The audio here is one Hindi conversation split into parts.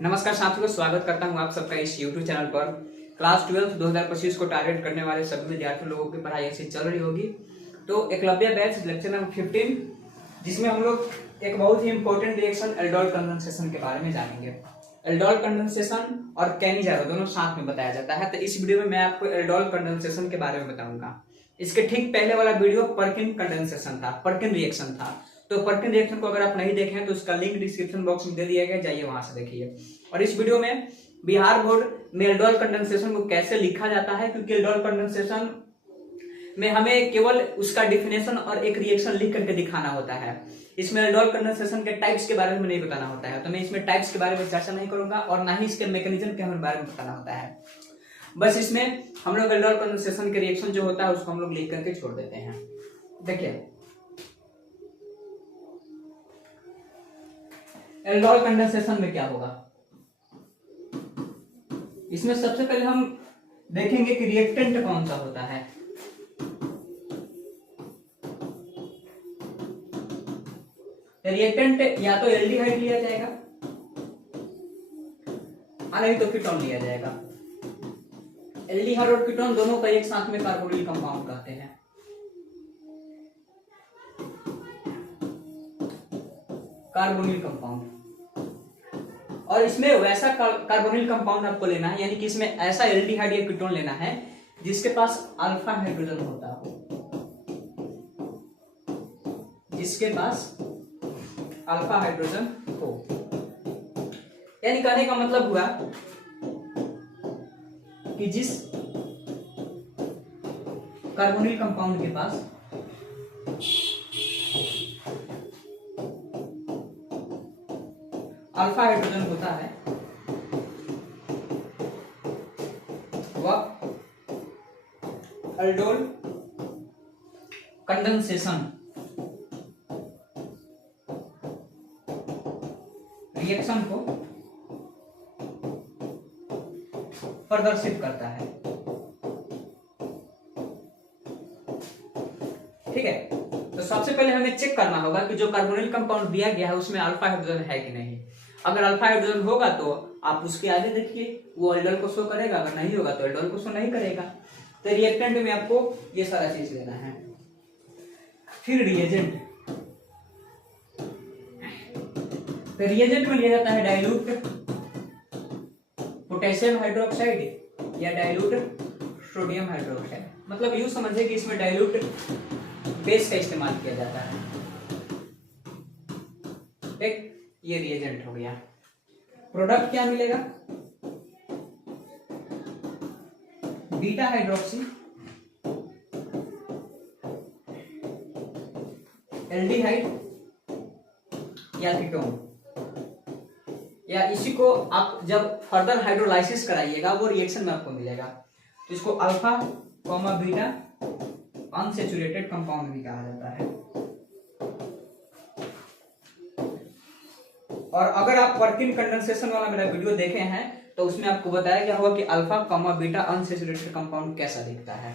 नमस्कार साथियों, स्वागत करता हूं आप सबका इस YouTube चैनल पर। क्लास 12 2025 को टारगेट करने वाले सभी विद्यार्थी लोगों की पढ़ाई ऐसी चल रही होगी। तो एकलव्य बैच लेक्चर नंबर 15, जिसमें हम लोग एक बहुत ही इंपॉर्टेंट रिएक्शन एल्डोल कंडेंसेशन के बारे में जानेंगे। एल्डोल कंडेंसेशन और कैनी ज़ायरो दोनों साथ में बताया जाता है। तो इस वीडियो में मैं आपको एल्डोल कंडेंसेशन के बारे में बताऊंगा। इसके ठीक पहले वाला वीडियो पर्किन कंडेंसेशन था, पर्किन रिएक्शन था। तो पर्किन रिएक्शन को अगर आप नहीं देखें तो उसका लिंक डिस्क्रिप्शन बॉक्स में दे दिया गया, जाइए वहां से देखिए। और इस वीडियो में बिहार बोर्ड में एल्डोल कंडेंसेशन को कैसे लिखा जाता है, क्योंकि एल्डोल कंडेंसेशन में हमें केवल उसका डिफिनेशन और एक रिएक्शन लिख करके दिखाना होता है। इसमें एल्डोल कंडेंसेशन के टाइप्स के बारे में नहीं बताना होता है। तो मैं इसमें टाइप्स के बारे में चर्चा नहीं करूंगा और ना ही इसके मैकेनिज्म के बारे में बताना होता है। बस इसमें हम लोग एल्डोल कंडेंसेशन के रिएक्शन जो होता है उसको हम लोग लिख करके छोड़ देते हैं। देखिए, एल्डोल कंडेंसेशन में क्या होगा, इसमें सबसे पहले हम देखेंगे कि रिएक्टेंट कौन सा होता है। रिएक्टेंट या तो एल्डिहाइड लिया जाएगा और नहीं तो कीटोन लिया जाएगा। एल्डिहाइड और कीटोन दोनों का एक साथ में कार्बोनिल कंपाउंड कहते हैं। कार्बोनिल कंपाउंड, और इसमें वैसा कार्बोनिल कंपाउंड आपको लेना है, यानी कि इसमें ऐसा एल्डिहाइड या कीटोन लेना है जिसके पास अल्फा हाइड्रोजन होता हो, जिसके पास अल्फा हाइड्रोजन हो। यानी कहने का मतलब हुआ कि जिस कार्बोनिल कंपाउंड के पास अल्फा हाइड्रोजन होता है वह एल्डोल कंडेंसेशन रिएक्शन को प्रदर्शित करता है। ठीक है, तो सबसे पहले हमें चेक करना होगा कि जो कार्बोनिल कंपाउंड दिया गया है उसमें अल्फा हाइड्रोजन है कि नहीं। अगर अल्फा हाइड्रोजन होगा तो आप उसके आगे देखिए, वो एल्डोल को शो करेगा। अगर नहीं होगा तो एल्डोल को शो नहीं करेगा। तो रिएक्टेंट में आपको ये सारा चीज लेना है। फिर रिएजेंट, तो रिएजेंट में लिया जाता है डाइल्यूट पोटेशियम हाइड्रोक्साइड या डाइल्यूट सोडियम हाइड्रोक्साइड। मतलब यूं समझिए कि इसमें डाइल्यूट बेस का इस्तेमाल किया जाता है। ठीक, ये रिएजेंट हो गया। प्रोडक्ट क्या मिलेगा, बीटा हाइड्रोक्सी एल्डिहाइड या कीटोन, या इसी को आप जब फर्दर हाइड्रोलाइसिस कराइएगा वो रिएक्शन में आपको मिलेगा। तो इसको alpha comma beta unsaturated compound भी कहा जाता है। और अगर आप पर्किन कंडेंसेशन वाला मेरा वीडियो देखे हैं तो उसमें आपको बताया गया होगा कि alpha comma beta unsaturated compound कैसा दिखता है।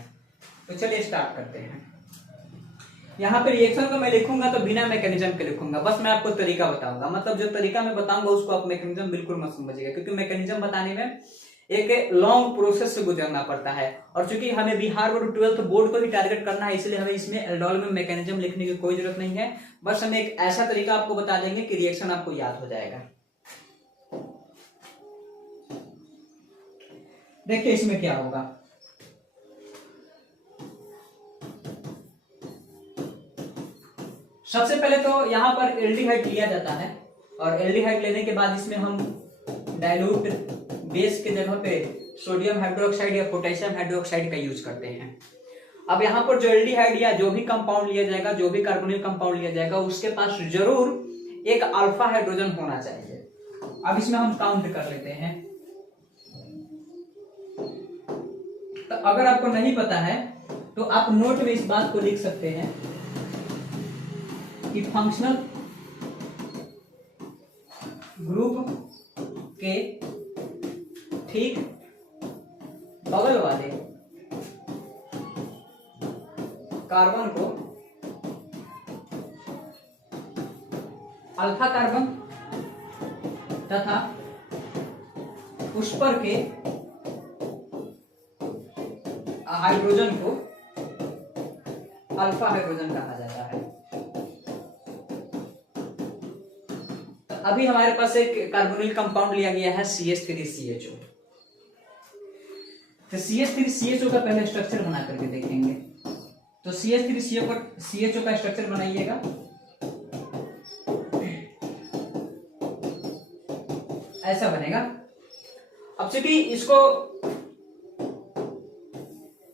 तो चलिए स्टार्ट करते हैं। यहाँ पे रिएक्शन को मैं लिखूंगा तो बिना मैकेनिज्म के लिखूंगा, बस मैं आपको तरीका बताऊंगा। मतलब जो तरीका मैं बताऊंगा उसको आप मैकेनिज्म बिल्कुल मत समझिएगा, क्योंकि मैकेनिज्म बताने में एक लॉन्ग प्रोसेस से गुजरना पड़ता है। और चूंकि हमें बिहार बोर्ड 12th बोर्ड को ही टारगेट करना है, इसलिए हमें इसमें एल्डोल में मैकेनिज्म लिखने की कोई जरूरत नहीं है। बस हम एक ऐसा तरीका आपको बता देंगे कि रिएक्शन आपको याद हो जाएगा। देखिए इसमें क्या होगा। सबसे पहले तो यहाँ पर एल्डिहाइड लिया जाता है, और एल्डिहाइड लेने के बाद इसमें हम डाइल्यूट बेस के जगह पे सोडियम हाइड्रोक्साइड या पोटेशियम हाइड्रोक्साइड का यूज करते हैं। अब यहाँ पर जो एल्डिहाइड या जो भी कंपाउंड लिया जाएगा, जो भी कार्बोनिल कंपाउंड लिया जाएगा, उसके पास जरूर एक अल्फा हाइड्रोजन होना चाहिए। अब इसमें हम काउंट कर लेते हैं। तो अगर आपको नहीं पता है तो आप नोट में इस बात को लिख सकते हैं कि फंक्शनल ग्रुप के ठीक बगल वाले कार्बन को अल्फा कार्बन तथा उस पर के हाइड्रोजन को अल्फा हाइड्रोजन कहा जाता है। तो अभी हमारे पास एक कार्बोनिल कंपाउंड लिया गया है CH3CHO। तो CH3CHO का पहले स्ट्रक्चर बना करके देखेंगे। तो CH3CHO का स्ट्रक्चर बनाइएगा। ऐसा बनेगा। अब चूंकि इसको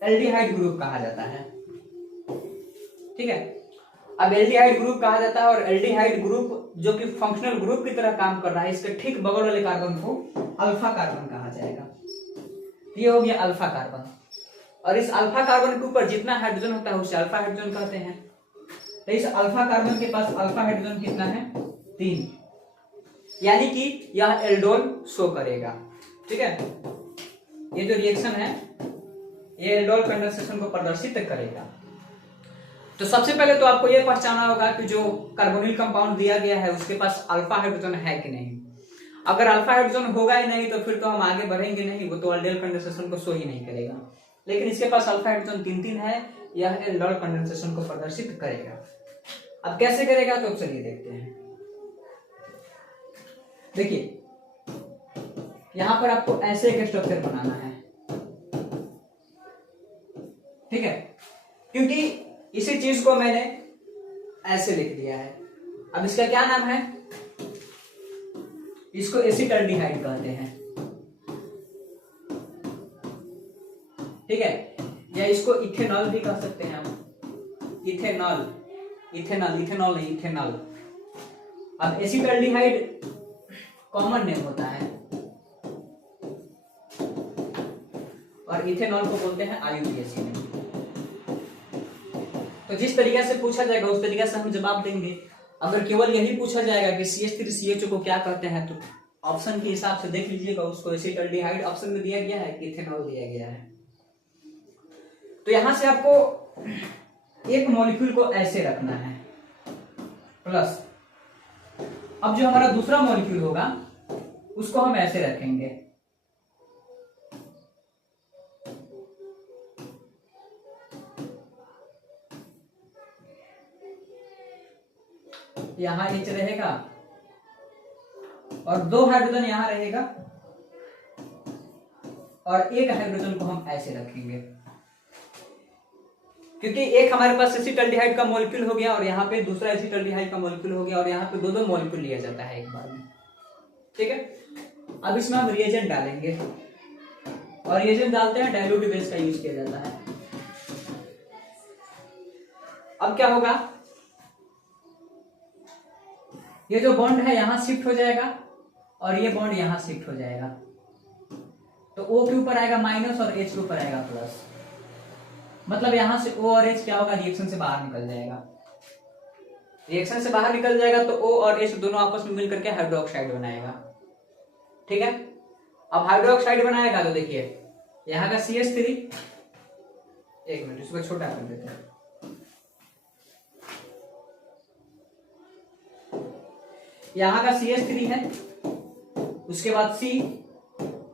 एल्डिहाइड ग्रुप कहा जाता है, ठीक है। अब एल्डिहाइड ग्रुप कहा जाता है और एल्डिहाइड ग्रुप जो कि फंक्शनल ग्रुप की तरह काम कर रहा है, इसके ठीक बगल वाले कार्बन को अल्फा कार्बन कहा जाएगा। ये हो गया अल्फा कार्बन। और इस अल्फा कार्बन के ऊपर जितना हाइड्रोजन होता है उसे अल्फा हाइड्रोजन कहते हैं। तो इस अल्फा कार्बन के पास अल्फा हाइड्रोजन कितना है? 3, यानी कि यह एल्डोल शो करेगा, ठीक है। ये जो रिएक्शन है ये एल्डोल कंडेंसेशन को प्रदर्शित करेगा। तो सबसे पहले तो आपको यह पहचानना होगा कि जो कार्बोनिल कंपाउंड दिया गया है उसके पास अल्फा हाइड्रोजन है कि नहीं। अगर अल्फा हाइड्रोजन होगा ही नहीं तो फिर तो हम आगे बढ़ेंगे नहीं, वो तो एल्डोल कंडेंसेशन को शो ही नहीं करेगा। लेकिन इसके पास अल्फा हाइड्रोजन 3 है, यह एल्डोल कंडेंसेशन को प्रदर्शित करेगा। अब कैसे करेगा तो चलिए देखते हैं। देखिए यहां पर आपको ऐसे एक स्ट्रक्चर बनाना है, ठीक है, क्योंकि इसी चीज को मैंने ऐसे लिख दिया है। अब इसका क्या नाम है? इसको एसिटाल्डिहाइड कहते हैं, ठीक है, या इसको इथेनॉल भी कह सकते हैं हम। इथेनॉल, इथेनॉल नहीं, इथेनॉल। अब एसिटाल्डिहाइड कॉमन नेम होता है और इथेनॉल को बोलते हैं IUPAC नेम। तो जिस तरीके से पूछा जाएगा उस तरीके से हम जवाब देंगे। अगर केवल यही पूछा जाएगा कि CH3CHO को क्या कहते हैं तो ऑप्शन के हिसाब से देख लीजिएगा, उसको एसिटाल्डिहाइड ऑप्शन में दिया गया है कि इथेनॉल दिया गया है। तो यहां से आपको एक मॉलिक्यूल को ऐसे रखना है प्लस। अब जो हमारा दूसरा मॉलिक्यूल होगा उसको हम ऐसे रखेंगे। यहां H रहेगा और 2 हाइड्रोजन यहां रहेगा और एक हाइड्रोजन को हम ऐसे रखेंगे, क्योंकि एक हमारे पास एसिटाल्डिहाइड का मॉलिक्यूल हो गया और यहाँ पे दूसरा एसिटाल्डिहाइड का मॉलिक्यूल हो गया और यहाँ पे दो मॉलिक्यूल लिया जाता है एक बार में, ठीक है। अब इसमें हम रिएजेंट डालेंगे और रिएजेंट डालते हैं डाइल्यूट बेस का यूज किया जाता है। अब क्या होगा, ये जो बॉन्ड है यहां शिफ्ट हो जाएगा और ये बॉन्ड यहां शिफ्ट हो जाएगा। तो O के ऊपर आएगा माइनस और H के ऊपर आएगा प्लस। मतलब यहां से O और H क्या होगा, रिएक्शन से बाहर निकल जाएगा। रिएक्शन से बाहर निकल जाएगा तो O और H दोनों आपस में मिलकर के हाइड्रोक्साइड बनाएगा, ठीक है। अब हाइड्रोक्साइड बनाएगा तो देखिए यहाँ का CH3, एक मिनट इसको छोटा कर देते हैं। यहाँ का CH3 है, उसके बाद C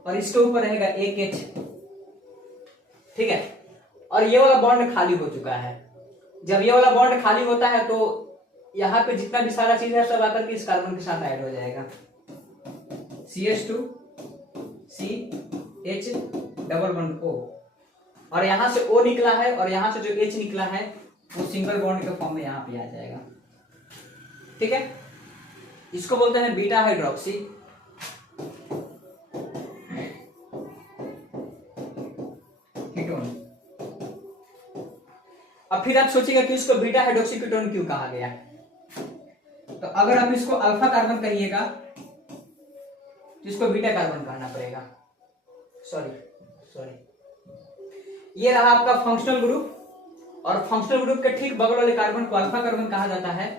और इसके ऊपर रहेगा एक H, ठीक है। और ये वाला बॉन्ड खाली हो चुका है। जब ये वाला बॉन्ड खाली होता है तो यहाँ पे जितना भी सारा चीज है सब आकर के इस कार्बन के साथ ऐड हो जाएगा। CH2 C H double bond O, और यहां से O निकला है और यहां से जो H निकला है वो सिंगल बॉन्ड के फॉर्म में यहाँ पे आ जाएगा, ठीक है। इसको बोलते हैं बीटा हाइड्रोक्सी। कीटोन। अब फिर आप सोचिएगा कि इसको बीटा हाइड्रोक्सी कीटोन क्यों कहा गया। तो अगर आप इसको अल्फा कार्बन कहिएगा तो इसको बीटा कार्बन कहना पड़ेगा। सॉरी ये रहा आपका फंक्शनल ग्रुप, और फंक्शनल ग्रुप के ठीक बगल वाले कार्बन को अल्फा कार्बन कहा जाता है।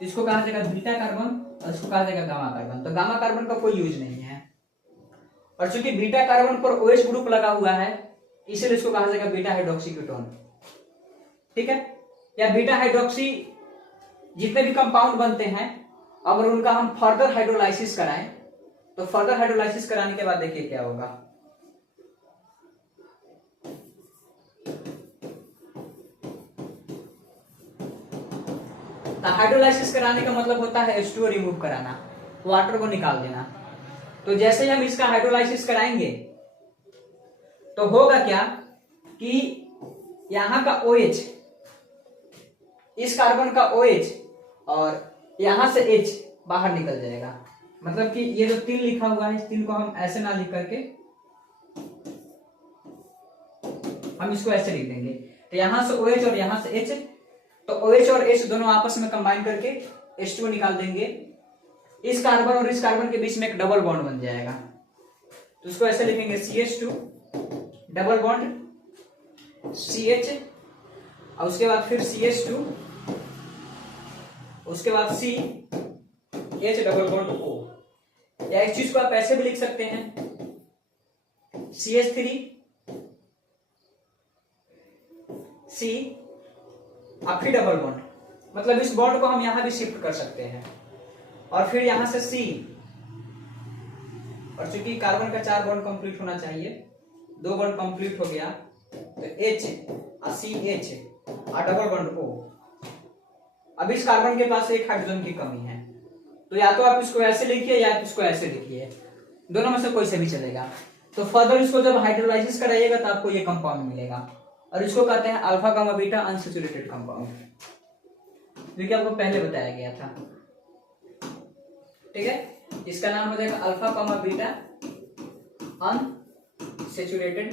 तो इसको कहा जाएगा बीटा कार्बन और इसको कहा जाएगा गामा कार्बन। तो गामा कार्बन का कोई यूज नहीं है, और चूंकि बीटा कार्बन पर OH ग्रुप लगा हुआ है इसलिए इसको कहा जाएगा बीटा हाइड्रोक्सी कीटोन, ठीक है। या बीटा हाइड्रोक्सी जितने भी कंपाउंड बनते हैं अगर उनका हम फर्दर हाइड्रोलाइसिस कराएं तो फर्दर हाइड्रोलाइसिस कराने के बाद देखिए क्या होगा। तो हाइड्रोलाइसिस कराने का मतलब होता है H2O रिमूव कराना, वाटर को निकाल देना। तो जैसे ही हम इसका हाइड्रोलाइसिस कराएंगे तो होगा क्या कि यहां का OH, इस कार्बन का OH और यहां से H बाहर निकल जाएगा। मतलब कि ये जो 3 लिखा हुआ है, इस 3 को हम ऐसे ना लिख करके हम इसको ऐसे लिख देंगे। तो यहां से OH और यहां से H, तो OH और H दोनों आपस में कंबाइन करके H2O निकाल देंगे। इस कार्बन और इस कार्बन के बीच में एक डबल बॉन्ड बन जाएगा। तो इसको ऐसे लिखेंगे CH2 डबल बॉन्ड CH, और उसके बाद फिर CH2, उसके बाद CH डबल बॉन्ड O। या इस चीज को आप ऐसे भी लिख सकते हैं CH3 C और फिर डबल बॉन्ड। मतलब इस बॉन्ड को हम यहां भी शिफ्ट कर सकते हैं। और फिर यहां से C, और चूंकि कार्बन का 4 बॉन्ड कंप्लीट होना चाहिए, 2 बॉन्ड कंप्लीट हो गया, तो H और CH और डबल बॉन्ड O। अब इस कार्बन के पास एक हाइड्रोजन की कमी है, तो या तो आप इसको ऐसे लिखिए या आप इसको ऐसे लिखिए, दोनों में से कोई से भी चलेगा। तो फर्दर इसको जब हाइड्रोलाइसिस कराइएगा तो आपको ये कंपाउंड मिलेगा, और इसको कहते हैं alpha gamma beta unsaturated compound, जो कि आपको पहले बताया गया था। ठीक है, इसका नाम हो जाएगा alpha gamma beta unsaturated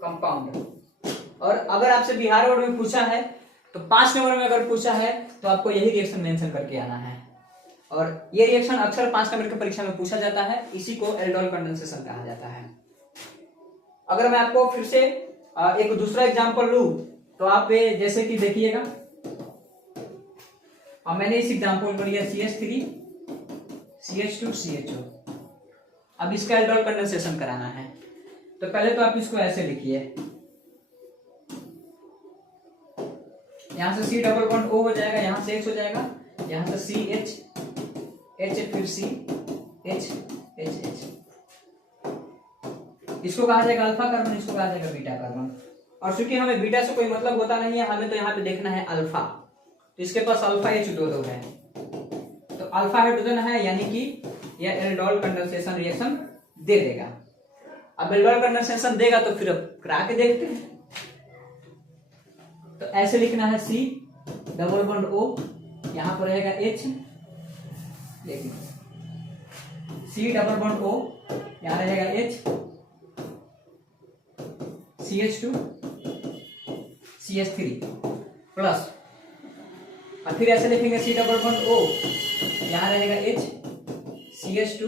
compound. और अगर आपसे बिहार बोर्ड में पूछा है तो 5 नंबर में अगर पूछा है तो आपको यही रिएक्शन मेंशन करके आना है। और ये रिएक्शन अक्सर 5 नंबर की परीक्षा में पूछा जाता है, इसी को एल्डोल कंडेंसेशन कहा जाता है। अगर मैं आपको फिर से एक दूसरा एग्जांपल लूं तो आप जैसे कि देखिएगा, मैंने इस एग्जांपल को लिया CH3 CH2 CHO। अब इसका एल्डोल कंडेंसेशन कराना है, तो पहले तो आप इसको ऐसे लिखिए, यहां से C डबल बॉन्ड O हो जाएगा, यहां से H हो जाएगा, यहां से CH H फिर C H H H। इसको कहा जाएगा अल्फा कार्बन, इसको कहा जाएगा बीटा कार्बन। और चूंकि हमें बीटा से कोई मतलब होता नहीं है, हमें तो यहाँ पे देखना है अल्फा, तो इसके पास अल्फा H2O है, तो अल्फा हाइड्रोजन है, यानी कि यह एल्डोल कंडेंसेशन रिएक्शन दे देगा। अब एल्डोल कंडेंसेशन देगा तो फिर अब करा के देखते हैं। तो ऐसे लिखना है C डबल बॉन्ड O, यहां पर रहेगा H, देखिए C डबल बॉन्ड O, यहां रहेगा H, CH2 CH3 प्लस, और फिर ऐसे लिखेंगे C डबल बॉन्ड O, यहां रहेगा H, CH2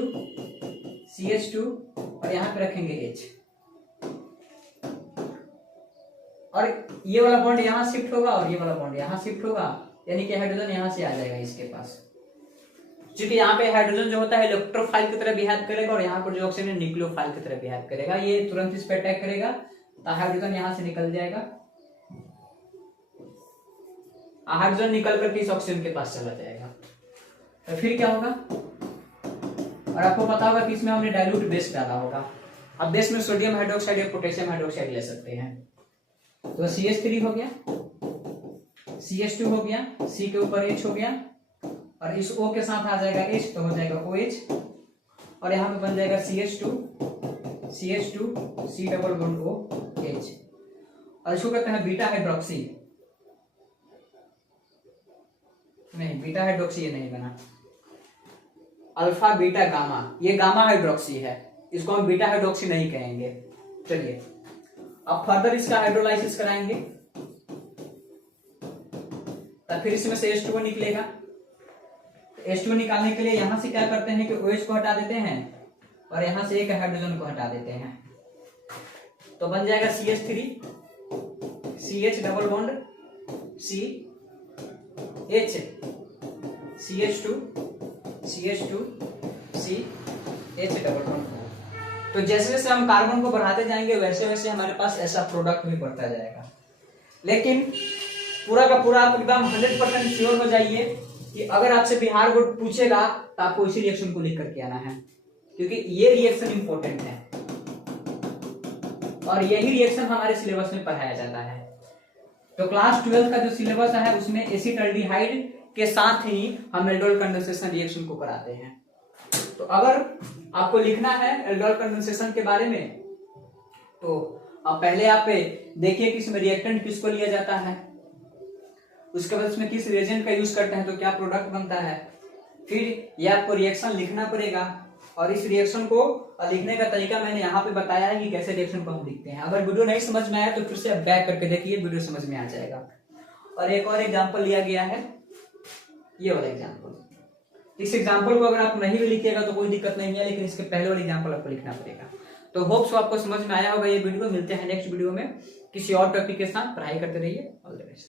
CH2, और यहां पे रखेंगे H। और ये वाला बॉन्ड यहां शिफ्ट होगा और ये वाला बॉन्ड यहां शिफ्ट होगा, यानी कि हाइड्रोजन यहां से आ जाएगा इसके पास। क्योंकि यहाँ पे हाइड्रोजन जो होता है इलेक्ट्रोफाइल की तरह बिहेव करेगा, और यहाँ पर जो ऑक्सीजन है न्यूक्लियोफाइल की तरह बिहेव करेगा। ये तुरंत इस पर अटैक करेगा तो हाइड्रोजन यहां से निकल जाएगा, हाइड्रोजन निकल करके इस ऑक्सीजन के पास चला जाएगा। तो फिर क्या होगा, और आपको पता होगा कि इसमें हमने डाइल्यूट बेस डाला होगा। अब बेस में सोडियम हाइड्रोक्साइड या पोटेशियम हाइड्रोक्साइड ले सकते हैं। तो CH3 हो गया, CH2 हो गया, C के ऊपर H हो गया, और इस O के साथ आ जाएगा H, तो हो जाएगा OH, और यहाँ पे बन जाएगा CH2 C double bond OH, और इसको कहते हैं बीटा हाइड्रोक्सी। नहीं, बीटा हाइड्रोक्सी ये नहीं बना, अल्फा बीटा गामा, ये गामा हाइड्रोक्सी है, इसको हम बीटा हाइड्रोक्सी नहीं कहेंगे। चलिए अब फर्दर इसका हाइड्रोलाइसिस कराएंगे, तब फिर इसमें से H2O निकलेगा। H2O निकालने के लिए यहां से क्या करते हैं कि OH को हटा देते हैं और यहां से एक हाइड्रोजन को हटा देते हैं, तो बन जाएगा CH3 CH double bond C H CH2 C H double bond O। तो जैसे जैसे हम कार्बन को बढ़ाते जाएंगे वैसे वैसे हमारे पास ऐसा प्रोडक्ट भी बढ़ता जाएगा। लेकिन पूरा का पूरा आप एकदम 100% श्योर हो जाइए कि अगर आपसे बिहार बोर्ड पूछेगा तो आपको इसी रिएक्शन को लिख करके आना है, क्योंकि ये रिएक्शन इंपॉर्टेंट है और यही रिएक्शन हमारे सिलेबस में पढ़ाया जाता है। तो क्लास 12 का जो सिलेबस है उसमें एसिटाल्डिहाइड के साथ ही हम एल्डोल कंडेंसेशन रिएक्शन को कराते हैं। तो अगर आपको लिखना है एल्डोल कंडेंसेशन के बारे में तो पहले आप देखिए कि इसमें रिएक्टेंट किसको लिया जाता है, उसके बाद इसमें किस रिएजेंट का यूज करते हैं तो क्या प्रोडक्ट बनता है, फिर ये आपको रिएक्शन लिखना पड़ेगा और इस रिएक्शन को लिखने का तरीका मैंने यहाँ पे बताया है कि कैसे रिएक्शन को हम लिखते हैं। अगर वीडियो नहीं समझ में आया तो फिर से आप बैक करके देखिए, वीडियो समझ में आ जाएगा। और एक और एग्जाम्पल लिया गया है, ये वाला एग्जाम्पल। इस एग्जाम्पल को अगर आप नहीं भी लिखिएगा तो कोई दिक्कत नहीं है, लेकिन इसके पहले वाले एग्जाम्पल आपको लिखना पड़ेगा। तो होप्स आपको समझ में आया होगा ये वीडियो। मिलते हैं नेक्स्ट वीडियो में किसी और टॉपिक के साथ। पढ़ाई करते रहिए। All the best.